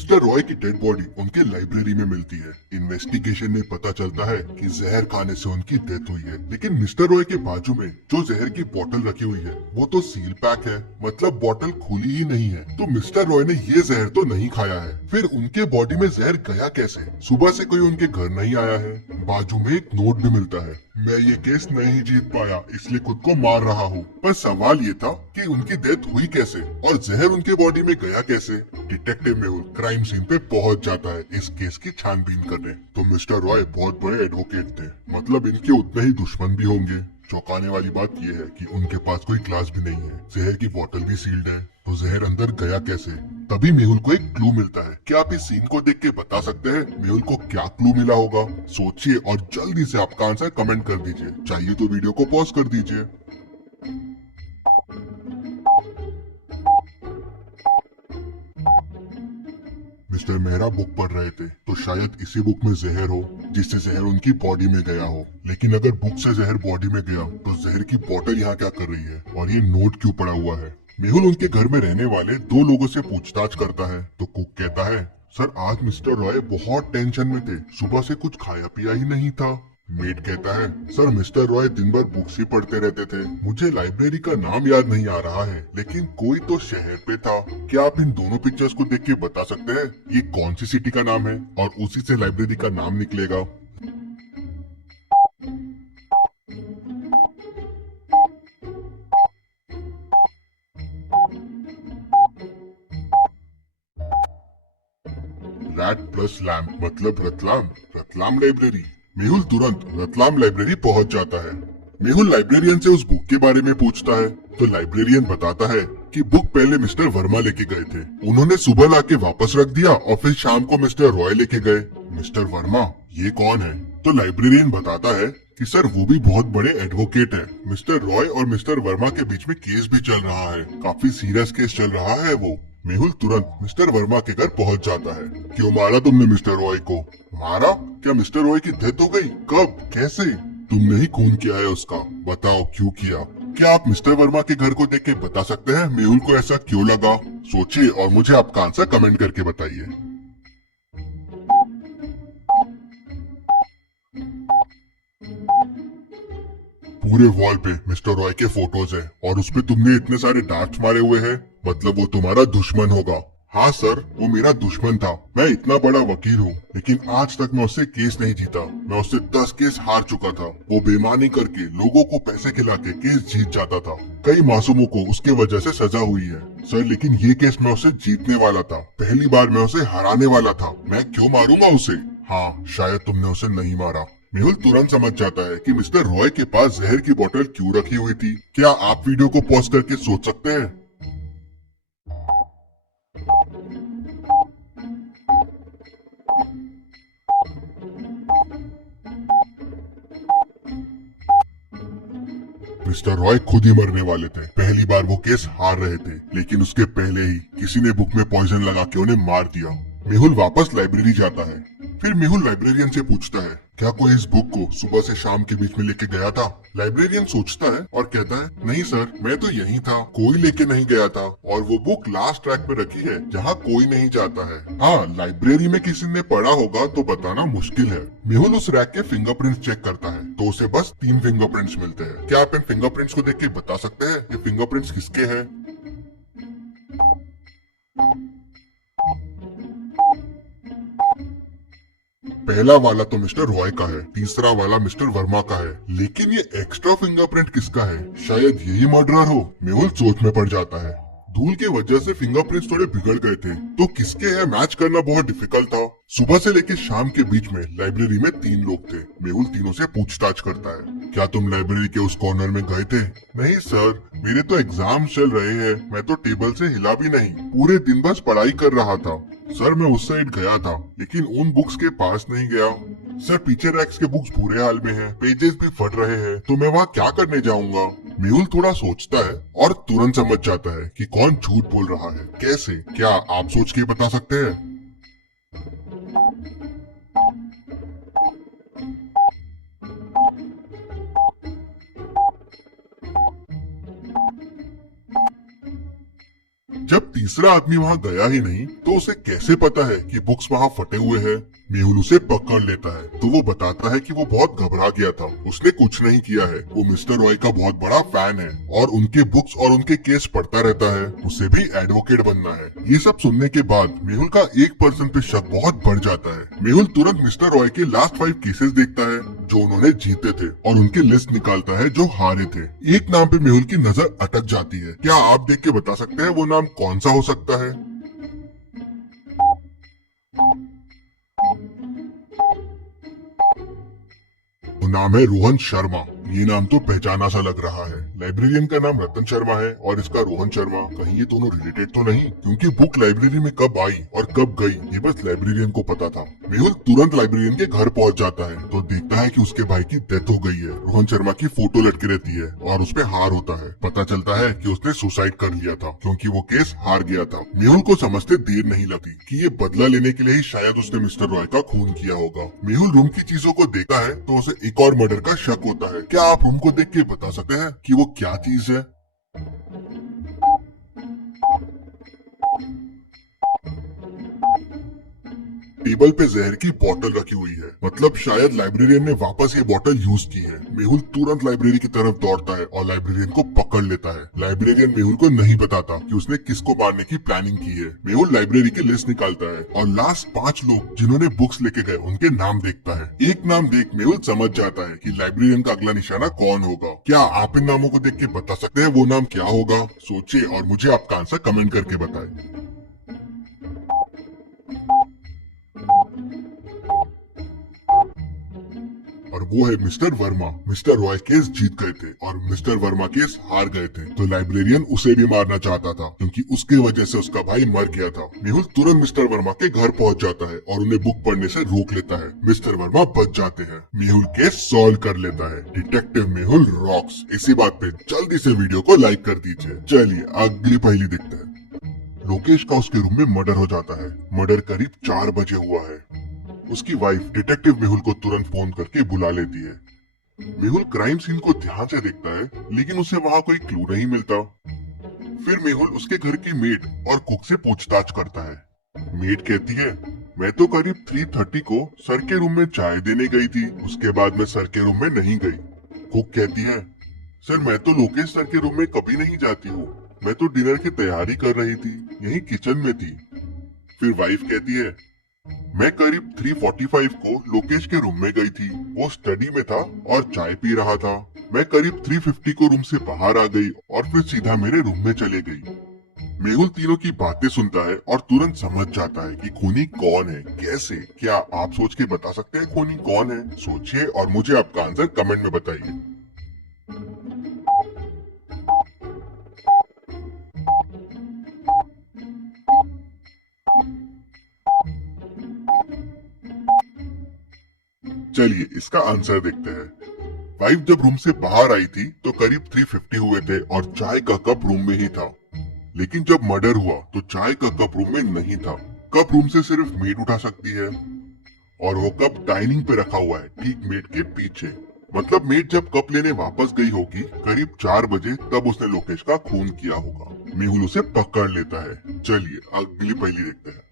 Mister Roy की dead body उनके library में मिलती है। इन्वेस्टिगेशन में पता चलता है कि जहर खाने से उनकी डेथ हुई है, लेकिन मिस्टर रॉय के बाजू में जो जहर की बोतल रखी हुई है वो तो सील पैक है, मतलब बोतल खुली ही नहीं है। तो मिस्टर रॉय ने ये जहर तो नहीं खाया है। फिर उनके बॉडी में जहर गया कैसे? सुबह से कोई उनके घर नहीं आया है। बाजू में एक नोट भी मिलता है, मैं ये केस नहीं जीत पाया इसलिए खुद को मार रहा हूँ। पर सवाल ये था कि उनकी डेथ हुई कैसे और जहर उनके बॉडी में गया कैसे। डिटेक्टिव मेहुल क्राइम सीन पे पहुंच जाता है इस केस की छानबीन करने। तो मिस्टर रॉय बहुत बड़े एडवोकेट थे, मतलब इनके उतने ही दुश्मन भी होंगे। चौंकाने वाली बात यह है कि उनके पास कोई ग्लास भी नहीं है, जहर की बोतल भी सील्ड है। तो जहर अंदर गया कैसे? तभी मेहुल को एक क्लू मिलता है। क्या आप इस सीन को देख के बता सकते हैं मेहुल को क्या क्लू मिला होगा? सोचिए और जल्दी से आपका आंसर कमेंट कर दीजिए। चाहिए तो वीडियो को पॉज कर दीजिए। मिस्टर मेहरा बुक पढ़ रहे थे, तो शायद इसी बुक में जहर हो जिससे जहर उनकी बॉडी में गया हो। लेकिन अगर बुक से जहर बॉडी में गया तो जहर की बोतल यहाँ क्या कर रही है और ये नोट क्यों पड़ा हुआ है? मेहुल उनके घर में रहने वाले दो लोगों से पूछताछ करता है तो कुक कहता है, सर आज मिस्टर रॉय बहुत टेंशन में थे, सुबह से कुछ खाया पिया ही नहीं था। मेट कहता है, सर मिस्टर रॉय दिन भर बुक्स ही पढ़ते रहते थे, मुझे लाइब्रेरी का नाम याद नहीं आ रहा है, लेकिन कोई तो शहर पे था। क्या आप इन दोनों पिक्चर्स को देख के बता सकते हैं ये कौन सी सिटी का नाम है और उसी से लाइब्रेरी का नाम निकलेगा? रैट प्लस लैम्प मतलब रतलाम। रतलाम लाइब्रेरी। मेहुल तुरंत रतलाम लाइब्रेरी पहुंच जाता है। मेहुल लाइब्रेरियन से उस बुक के बारे में पूछता है तो लाइब्रेरियन बताता है कि बुक पहले मिस्टर वर्मा लेके गए थे, उन्होंने सुबह लाके वापस रख दिया और फिर शाम को मिस्टर रॉय लेके गए। मिस्टर वर्मा ये कौन है? तो लाइब्रेरियन बताता है कि सर वो भी बहुत बड़े एडवोकेट है। मिस्टर रॉय और मिस्टर वर्मा के बीच में केस भी चल रहा है, काफी सीरियस केस चल रहा है वो। मेहुल तुरंत मिस्टर वर्मा के घर पहुंच जाता है। क्यों मारा तुमने मिस्टर रॉय को? मारा? क्या मिस्टर रॉय की डेथ हो गई? कब? कैसे? तुमने ही खून किया है उसका, बताओ क्यों किया? क्या आप मिस्टर वर्मा के घर को देख के बता सकते हैं मेहुल को ऐसा क्यों लगा? सोचिए और मुझे आपका आंसर कमेंट करके बताइए। पूरे वॉल पे मिस्टर रॉय के फोटोज है और उसपे तुमने इतने सारे डार्ट्स मारे हुए हैं, मतलब वो तुम्हारा दुश्मन होगा। हाँ सर, वो मेरा दुश्मन था। मैं इतना बड़ा वकील हूँ, लेकिन आज तक मैं उससे केस नहीं जीता। मैं उससे 10 केस हार चुका था। वो बेईमानी करके लोगों को पैसे खिला के केस जीत जाता था। कई मासूमों को उसके वजह से सजा हुई है सर, लेकिन ये केस मैं उसे जीतने वाला था। पहली बार मैं उसे हराने वाला था। मैं क्यों मारूंगा उसे? हाँ, शायद तुमने उसे नहीं मारा। मेहुल तुरंत समझ जाता है कि मिस्टर रॉय के पास जहर की बोतल क्यों रखी हुई थी। क्या आप वीडियो को पॉज करके सोच सकते हैं? मिस्टर रॉय खुद ही मरने वाले थे। पहली बार वो केस हार रहे थे, लेकिन उसके पहले ही किसी ने बुक में पॉइजन लगा के उन्हें मार दिया। मेहुल वापस लाइब्रेरी जाता है। फिर मेहुल लाइब्रेरियन से पूछता है, क्या कोई इस बुक को सुबह से शाम के बीच में लेके गया था? लाइब्रेरियन सोचता है और कहता है, नहीं सर, मैं तो यहीं था, कोई लेके नहीं गया था और वो बुक लास्ट रैक पे रखी है जहाँ कोई नहीं जाता है। हाँ, लाइब्रेरी में किसी ने पढ़ा होगा तो बताना मुश्किल है। मेहुल उस रैक के फिंगरप्रिंट्स चेक करता है तो उसे बस 3 फिंगरप्रिंट्स मिलते हैं। क्या आप इन फिंगरप्रिंट्स को देख के बता सकते हैं ये फिंगरप्रिंट्स किसके हैं? पहला वाला तो मिस्टर रॉय का है, तीसरा वाला मिस्टर वर्मा का है, लेकिन ये एक्स्ट्रा फिंगरप्रिंट किसका है? शायद यही मर्डरर हो। मेहुल सोच में पड़ जाता है। धूल की वजह से फिंगरप्रिंट्स थोड़े बिगड़ गए थे, तो किसके है मैच करना बहुत डिफिकल्ट था। सुबह से लेकर शाम के बीच में लाइब्रेरी में 3 लोग थे। मेहुल तीनों से पूछताछ करता है, क्या तुम लाइब्रेरी के उस कॉर्नर में गए थे? नहीं सर, मेरे तो एग्जाम चल रहे हैं, मैं तो टेबल से हिला भी नहीं, पूरे दिन बस पढ़ाई कर रहा था। सर मैं उस साइड गया था, लेकिन उन बुक्स के पास नहीं गया। सर पीछे रैक्स के बुक्स बुरे हाल में हैं, पेजेस भी फट रहे हैं, तो मैं वहाँ क्या करने जाऊंगा? मेहुल थोड़ा सोचता है और तुरंत समझ जाता है कि कौन झूठ बोल रहा है। कैसे? क्या आप सोच के बता सकते हैं? जब तीसरा आदमी वहाँ गया ही नहीं तो उसे कैसे पता है कि बुक्स वहाँ फटे हुए हैं। मेहुल उसे पकड़ लेता है तो वो बताता है कि वो बहुत घबरा गया था, उसने कुछ नहीं किया है। वो मिस्टर रॉय का बहुत बड़ा फैन है और उनके बुक्स और उनके केस पढ़ता रहता है, उसे भी एडवोकेट बनना है। ये सब सुनने के बाद मेहुल का 1% पे शक बहुत बढ़ जाता है। मेहुल तुरंत मिस्टर रॉय के लास्ट 5 केसेस देखता है जो उन्होंने जीते थे और उनकी लिस्ट निकालता है जो हारे थे। एक नाम पे मेहुल की नजर अटक जाती है। क्या आप देख के बता सकते हैं वो नाम कौन सा हो सकता है? वो नाम है रोहन शर्मा। ये नाम तो पहचाना सा लग रहा है। लाइब्रेरियन का नाम रतन शर्मा है और इसका रोहन शर्मा। कहीं ये दोनों रिलेटेड तो नहीं? क्योंकि बुक लाइब्रेरी में कब आई और कब गई ये बस लाइब्रेरियन को पता था। मेहुल तुरंत लाइब्रेरियन के घर पहुंच जाता है तो देखता है कि उसके भाई की डेथ हो गई है। रोहन शर्मा की फोटो लटकी रहती है और उस पे हार होता है। पता चलता है कि उसने सुसाइड कर लिया था क्योंकि वो केस हार गया था। मेहुल को समझते देर नहीं लगती कि ये बदला लेने के लिए ही शायद उसने मिस्टर रॉय का खून किया होगा। मेहुल रूम की चीजों को देखता है तो उसे एक और मर्डर का शक होता है। क्या आप रूम को देख के बता सकते हैं कि वो क्या चीज है? टेबल पे जहर की बोतल रखी हुई है, मतलब शायद लाइब्रेरियन ने वापस ये बोतल यूज की है। मेहुल तुरंत लाइब्रेरी की तरफ दौड़ता है और लाइब्रेरियन को पकड़ लेता है। लाइब्रेरियन मेहुल को नहीं बताता कि उसने किसको मारने की प्लानिंग की है। मेहुल लाइब्रेरी की लिस्ट निकालता है और लास्ट 5 लोग जिन्होंने बुक्स लेके गए उनके नाम देखता है। एक नाम देख मेहुल समझ जाता है कि लाइब्रेरियन का अगला निशाना कौन होगा। क्या आप इन नामों को देख के बता सकते हैं वो नाम क्या होगा? सोचिए और मुझे आपका आंसर कमेंट करके बताएं। और वो है mister Verma. Mister Roy case जीत गए थे और मिस्टर वर्मा केस हार गए थे, तो लाइब्रेरियन उसे भी मारना चाहता था क्योंकि उसके वजह से उसका भाई मर गया था। मेहुल तुरंत मिस्टर वर्मा के घर पहुंच जाता है और उन्हें बुक पढ़ने से रोक लेता है। मिस्टर वर्मा बच जाते हैं। मेहुल केस सॉल्व कर लेता है। Detective Mehul rocks. इसी बात पे जल्दी से वीडियो को लाइक कर दीजिए। चलिए अगली पहेली देखते हैं। लोकेश का उसके रूम में मर्डर हो जाता है। मर्डर करीब 4 बजे हुआ है। उसकी वाइफ डिटेक्टिव मेहुल को तुरंत फोन करके बुला लेती है। मेहुल क्राइम सीन को ध्यान से देखता है लेकिन उसे वहाँ कोई क्लू नहीं मिलता। फिर मेहुल उसके घर की मेड और कुक से पूछताछ करता है। मेड कहती है, मैं तो करीब 3:30 को सर के रूम में चाय देने गई थी, उसके बाद मैं सर के रूम में नहीं गई। कुक कहती है, सर मैं तो लोकेश सर के रूम में कभी नहीं जाती हूँ, मैं तो डिनर की तैयारी कर रही थी, यही किचन में थी। फिर वाइफ कहती है, मैं करीब 3:45 को लोकेश के रूम में गई थी, वो स्टडी में था और चाय पी रहा था। मैं करीब 3:50 को रूम से बाहर आ गई और फिर सीधा मेरे रूम में चले गई। मेहुल तीनों की बातें सुनता है और तुरंत समझ जाता है कि खूनी कौन है, कैसे। क्या आप सोच के बता सकते हैं खूनी कौन है? सोचिए और मुझे आपका आंसर कमेंट में बताइए। चलिए इसका आंसर देखते हैं। वाइफ जब रूम से बाहर आई थी तो करीब 3:50 हुए थे और चाय का कप रूम में ही था। लेकिन जब मर्डर हुआ तो चाय का कप रूम में नहीं था। कप रूम से सिर्फ मेड उठा सकती है और वो कप डाइनिंग पे रखा हुआ है, ठीक मेड के पीछे। मतलब मेड जब कप लेने वापस गई होगी करीब 4 बजे, तब उसने लोकेश का खून किया होगा। मेहुल उसे पकड़ लेता है। चलिए अगली पहेली देखते हैं।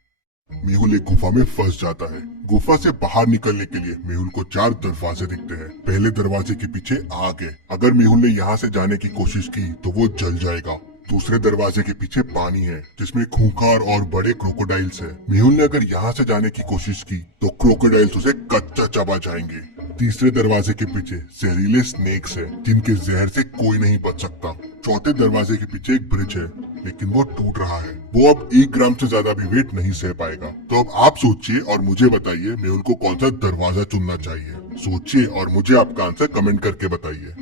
मेहुल एक गुफा में फंस जाता है। गुफा से बाहर निकलने के लिए मेहुल को 4 दरवाजे दिखते हैं। पहले दरवाजे के पीछे आग है। अगर मेहुल ने यहाँ से जाने की कोशिश की तो वो जल जाएगा। दूसरे दरवाजे के पीछे पानी है जिसमें खूंखार और बड़े क्रोकोडाइल्स है। मेहुल ने अगर यहाँ से जाने की कोशिश की तो क्रोकोडाइल्स उसे कच्चा चबा जाएंगे। तीसरे दरवाजे के पीछे जहरीले स्नेक्स है जिनके जहर से कोई नहीं बच सकता। चौथे दरवाजे के पीछे एक ब्रिज है लेकिन वो टूट रहा है। वो अब 1 ग्राम से ज्यादा भी वेट नहीं सह पाएगा। तो अब आप सोचिए और मुझे बताइए मेहुल को कौन सा दरवाजा चुनना चाहिए। सोचिए और मुझे आपका आंसर कमेंट करके बताइए।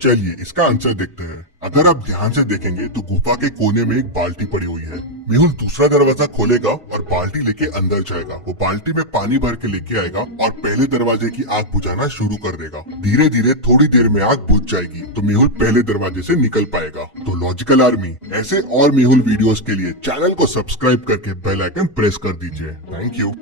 चलिए इसका आंसर देखते हैं। अगर आप ध्यान से देखेंगे तो गुफा के कोने में एक बाल्टी पड़ी हुई है। मेहुल दूसरा दरवाजा खोलेगा और बाल्टी लेके अंदर जाएगा। वो बाल्टी में पानी भर के लेके आएगा और पहले दरवाजे की आग बुझाना शुरू कर देगा। धीरे धीरे थोड़ी देर में आग बुझ जाएगी तो मेहुल पहले दरवाजे से निकल पाएगा। तो लॉजिकल आर्मी ऐसे और मेहुल वीडियोस के लिए चैनल को सब्सक्राइब करके बेल आइकन प्रेस कर दीजिए। Thank you.